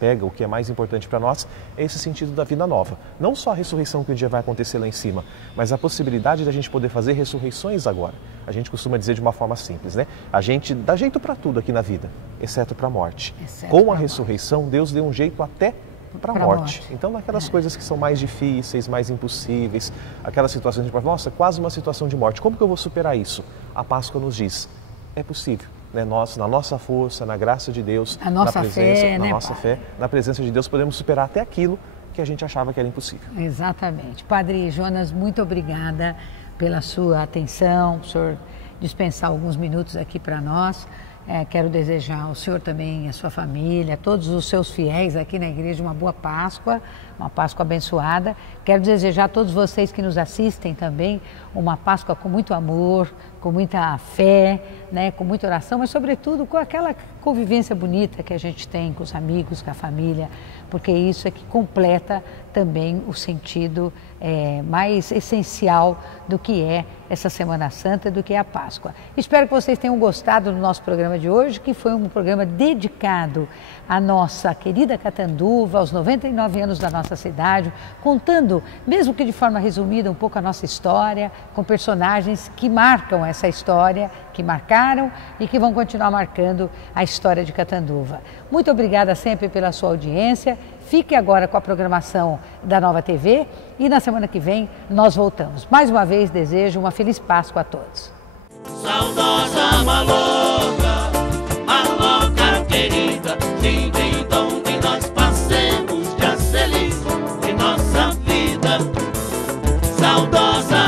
pega, o que é mais importante para nós é esse sentido da vida nova. Não só a ressurreição que um dia vai acontecer lá em cima, mas a possibilidade da gente poder fazer ressurreições agora. A gente costuma dizer de uma forma simples, né? A gente dá jeito para tudo aqui na vida, exceto para a morte. Com a ressurreição, Deus deu um jeito até para a morte. Então, naquelas coisas que são mais difíceis, mais impossíveis, aquelas situações de, nossa, quase uma situação de morte, como que eu vou superar isso? A Páscoa nos diz, é possível. Né? Nós, na nossa força, na graça de Deus, na fé, na presença de Deus, podemos superar até aquilo que a gente achava que era impossível. Exatamente. Padre Jonas, muito obrigada pela sua atenção, por senhor dispensar alguns minutos aqui para nós. Quero desejar ao senhor também, a sua família, a todos os seus fiéis aqui na igreja uma boa Páscoa, uma Páscoa abençoada. Quero desejar a todos vocês que nos assistem também uma Páscoa com muito amor, com muita fé, né, com muita oração, mas sobretudo com aquela convivência bonita que a gente tem com os amigos, com a família, porque isso é que completa também o sentido mais essencial do que é essa Semana Santa, do que é a Páscoa. Espero que vocês tenham gostado do nosso programa de hoje, que foi um programa dedicado à nossa querida Catanduva, aos 99 anos da nossa cidade, contando, mesmo que de forma resumida, um pouco a nossa história, com personagens que marcam essa história, que marcaram e que vão continuar marcando a história de Catanduva. Muito obrigada sempre pela sua audiência. Fique agora com a programação da Nova TV e na semana que vem nós voltamos. Mais uma vez desejo uma feliz Páscoa a todos. Saudosa maloca, maloca querida, de onde nós passemos, já feliz de nossa vida. Saudosa